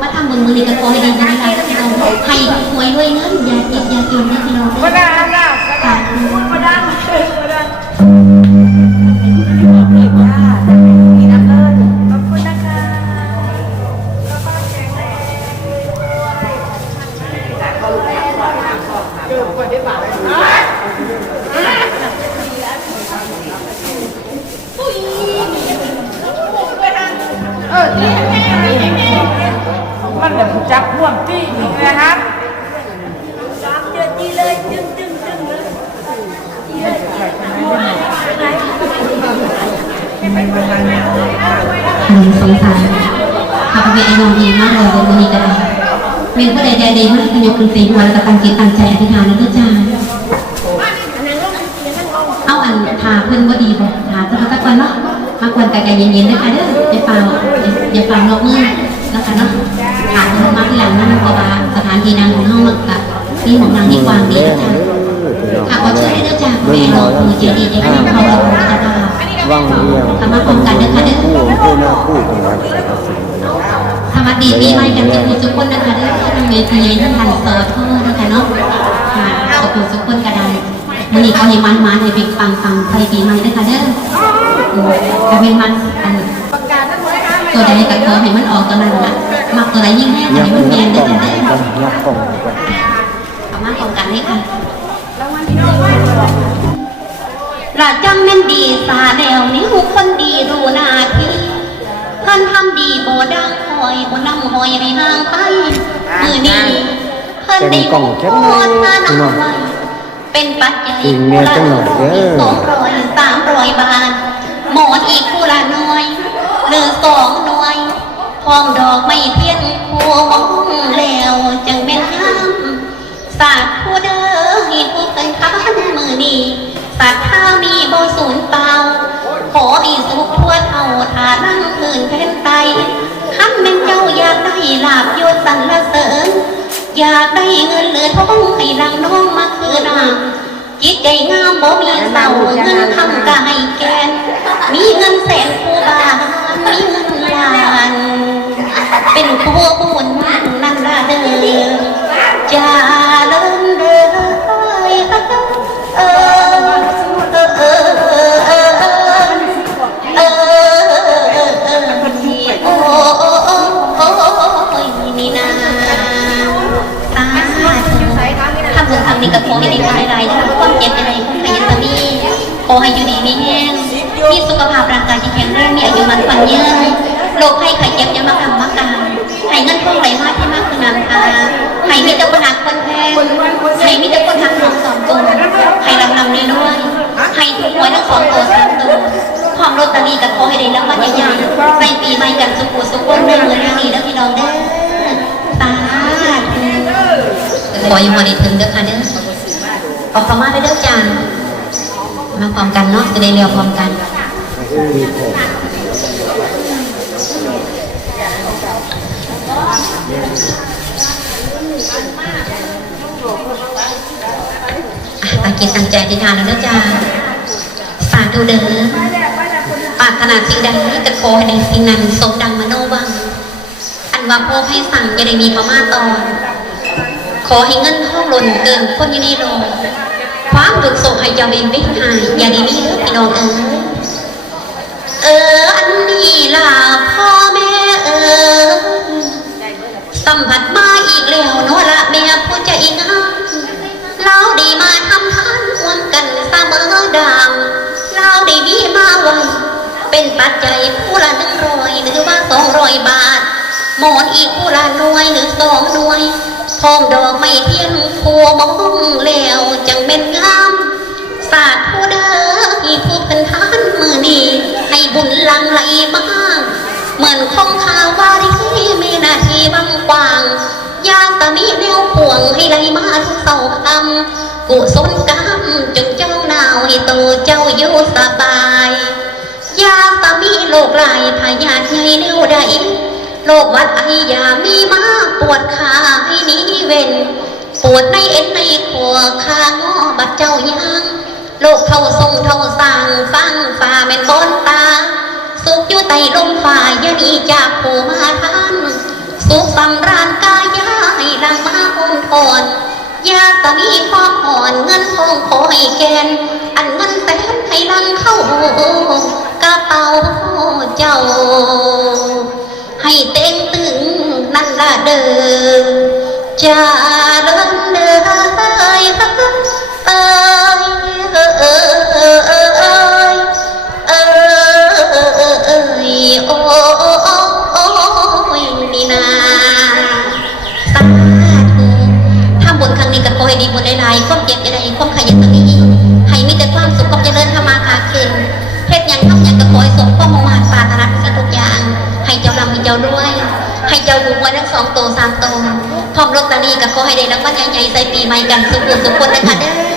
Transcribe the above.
มาทำเบิ่งมือนี่กันขอให้ดีนะพี่น้องให้หวยด้วยเงินอย่าเจ็บอย่าจนนะพี่น้องก็ได้ ออนี่มันแบบจับห่วงที่นี่นะฮะจับเจอจีเลยจึงจึงจึงเลยหนึ่งสองสามข้าพเจ้าไอ้น้องดีมากเลยวันนี้ก็ได้เมียผู้ใดใดใดมากขยกขึ้นสีหัวแล้วก็ตั้งจิตตั้งใจอธิษฐานนะทุกจ้าเอาอันทาเพิ่อนว่าดีบ่ทาสักสักวันเนาะ มาควรใจเย็นๆนะคะเด้ออย่าเป่าอย่าเป่านอกมือนะคะเนาะถามเพิ่นมาที่หลังนั่นเพราะว่าสถานที่นั่งของเฮามันก็มีหมองนั่งที่กวางดีนะจ้าค่ะขอเชิญให้เด้อจ้าแม่น้องมือเจดีได้เข้าเข้าสู่พระธาตุว่างเรียงทำมาพร้อมกันนะคะเด้อผู้ผู้หน้าผู้จังหวัดสระสิงห์สวัสดีปีใหม่กันทุกคนทุกคนนะคะเด้อทั้งเวทีทั้งทันเสิร์ฟเพื่อนะคะเนาะค่ะทุกคนทุกคนกระไดวันนี้เขาให้มันมาให้บิ๊กปังปังใส่ปีใหม่ นะคะเด้ออืมก็เป็นมันอันตัวใดกับตัวให้มันออกตัวนั้นนะมักตัวใดยิ่งแห้งยัให้มันเปลี่ยนได้กล่องจ้ะเด้อกันยักษ์กล่องกันเอามาของกันเลยค่ะราจังแม่นดีสาแนวนิ้วคนดีรู้นาที่เพิ่นทำดีโบดังหอยบ่นำหอยให้างไปมือนี้เพิ่นได้โคตรน้านำไว้เป็นปัจจัยผู้ละสองร้อยสามร้อยบาท หรือสองหน่วยพร้อมดอกไม่เทียนพวงแล้วจังแม่นห้ามสาธุผู้เด้อให้ผู้เคยค้านมือนี้สัตว์ถ้ามีบ่สูญเปล่า ขอให้สุขทั่วเท่าฐานั่งคืนแผ่นไตคันเป็นเจ้าอยากได้ลาบยศสรรเสริญ อยากได้เงินเหลือท้องให้ลังน้องมาคืนนา จิตใจงามบ่มีเศร้าเงินคำกายแกน มีเงินแสนผู้บานมีเงินล้าน เป็นผู้ ให้ได้กายไรทำความเจ็บอะไรคุณขยันตมีขอให้อยู่ดีมีแห้งมีสุขภาพร่างกายที่แข็งแรงมีอายุมันฝันยืนโรคให้ไข้เจ็บยามากำมากกามให้เงินทองไหลมาที่มากคือนำพาให้มีแต่คนหักคนแพงให้มีแต่คนหักน้องสองตัวให้ลำลำเรื่อยๆให้ถูกหวยทั้งสองตัวสามตัวพร้อมลอตเตอรี่กับขอให้ได้รางวัลใหญ่ๆใส่ปีใหม่กันสุขุสุขคนเรื่องเงินเรื่องนี้แล้วพี่น้องเด้อตาขออยังวันนี้ถึงเด้อค่ะเด้อ ออกพม่าได้เด้อจานมาพร้อมกันเนาะจะได้เร็วพร้อมกันตั้งจิตตั้งใจอธิษฐานแล้วนะจ๊ะสาธุเด้อปารถนาดสิ่งใดกระโคให้ในสิ่งนั้นสมดังมโนวังอันว่าพ่อให้สั่งจะได้มีพม่าตอน ขอให้เงินทองหล่นเกินคนอยู่ในโลกามทุกข์โศกให้อยาเวนวิหายอย่าดีมีเอพี่น้องเอ๋ยเอออันนี้ล่ะพ่อแม่เอ๋ยสัมผัสมาอีกแล้วเนอะละแม่ผู้ใจงามเราได้มาทำทานร่วมกันเสมอดังเราได้มีมาไวเป็นปัจจัยผู้ละหนึ่งร้อยหรือว่าสองร้อยบาทหมอนอีกผู้ละหน่วยหรือสองหน่วยทองดอกไม่เทียนพัวมองแล้วจังเป็นงา มศาสตร์ผู้เด้อให้ผู้เป็นทานมือนีให้บุญลังไหลมาเหมือนคงคาวารีมีนาทีบางกว้างยาตะมีแนวห่วงให้ไหลมาทุกเสาคำกุศลกรรมจงเจ้าหนาวให้ตัวเจ้าอยู่สบายยาตะมีโรคลายพยาธิใหญ่แนวใดโรควัดไอยามีมาปวดขาให้หนี้เว้นปวดในเอ็นในขัวคางอบัดเจ้ายัง โลกเท่าทรงเท่าสร้างฟังฝ่าแม่นบนตา สุขอยู่ใต้ลมฝ่ายอยาหนีจากผู้มาทาน สุขสำราญกายาให้ดังมาคงทนยาตะมีความอ่อนเงินทองคอยแกน อันเงินแสนให้ลังเข้ากระเป๋าเจ้า ให้เต็งตึงนั่นละเด้อจะ ให้ดีบุญหลายความเจ็บจะได้ความขยันตรงนี้ให้มีแต่ความสุขความเจริญธรรมาคาเคนเฮ็ดหยังทำยังก็ขอให้สมความมุ่งมั่นปรารถนาทุกสิ่งทุกอย่าง ให้เจ้าลำให้เจ้าด้วย ให้เจ้าดูไว้ทั้งสองโตสามโตพร้อมลอตเตอรี่ก็ขอให้ได้รางวัลใหญ่ๆใส่ปีใหม่กันสุขสุขคนนะคะเด้อ